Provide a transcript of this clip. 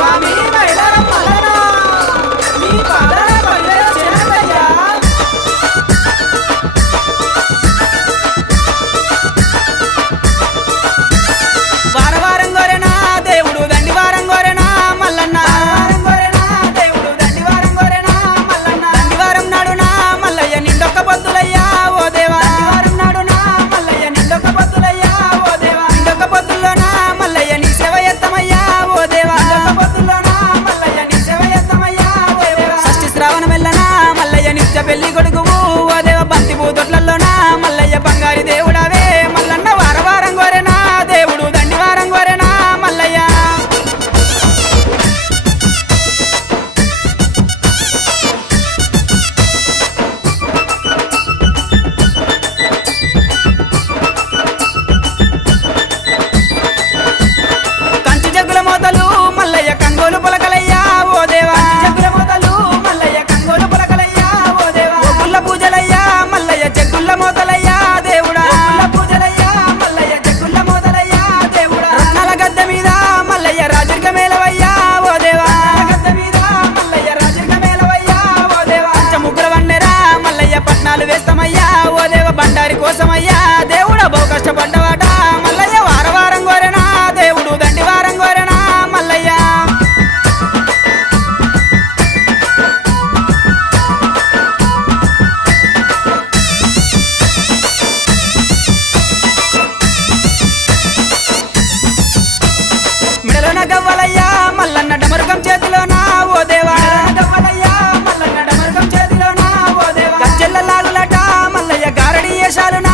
స్వామి మైలారం మల్లన్న నీ పాదాల పల్లెల చేరయ్యా వారవారం గోరెనా దేవుడు దండివారం గోరెనా మల్లన్న దేవుడు దండివారం గోరెనా మల్లన్న దండివారం నాడునా మల్లయ్య నిండొక్క పొద్దులయ్యా ఓ దేవా దండివారం నాడునా మల్లయ్య నిండొక్క పొద్దులయ్యా ఓ దేవా నిండొక్క పొద్దుల్లోనా మల్లయ్య నీ సేవ ఎత్తమయ్యా ఓ దేవా నిండొక్క పొద్దుల్లోనా మల్లయ్య నీ సేవ ఎత్తమయ్యా ఓ దేవా షష్ఠి శ్రావణం వెళ్ళనా మల్లయ్య నిత్య పెళ్లి కొడుకువు ఓ దేవ బంతి పూతొట్లలోనా మల్లయ్య బంగారి దేవుడావే మల్లన్న వారవారం గోరెనా దేవుడు దండివారం గోరెనా మల్లయ్య కంచి జగ్గుల మోతలు మల్లయ్య కంగోలు పొలకలయ్యా ఓ దేవా జగ్గుల మోతలు మల్లయ్య కంగోలు పొలకలయ్యా ఓ దేవా పుల్ల పూజలయ్యా మల్లయ్య జగ్గుల మోతలయ్యా దేవుడా పుల్ల పూజలయ్యా మల్లయ్య జగ్గుల మోతలయ్యా దేవుడా రత్నాల గద్దె మీద మల్లయ్య రాజుర్గ మేలవయ్యా ఓ దేవా గద్దె మీద మల్లయ్య రాజుర్గ మేలవయ్యా ఓ దేవా ముగ్గుల వన్నెరా మల్లయ్య పట్నాలు వేస్తామయ్యా ఓ దేవ బండారి కోసమయ్యా దేవుడా బహు కష్టపడ్డవాట మల్లయ్య వారవారం గోరెనా దేవుడు దండివారం గోరెనా మల్లయ్య మిడలోన గవ్వలయ్యా మల్లన్న డమరుకం చేతిలోనా ఓ దేవా గవ్వలయ్యా మల్లన్న డమరుకం చేతిలోనా ఓ దేవా గజ్జెల్ల లాగులట మల్లయ్య గారడి ఏషాలునా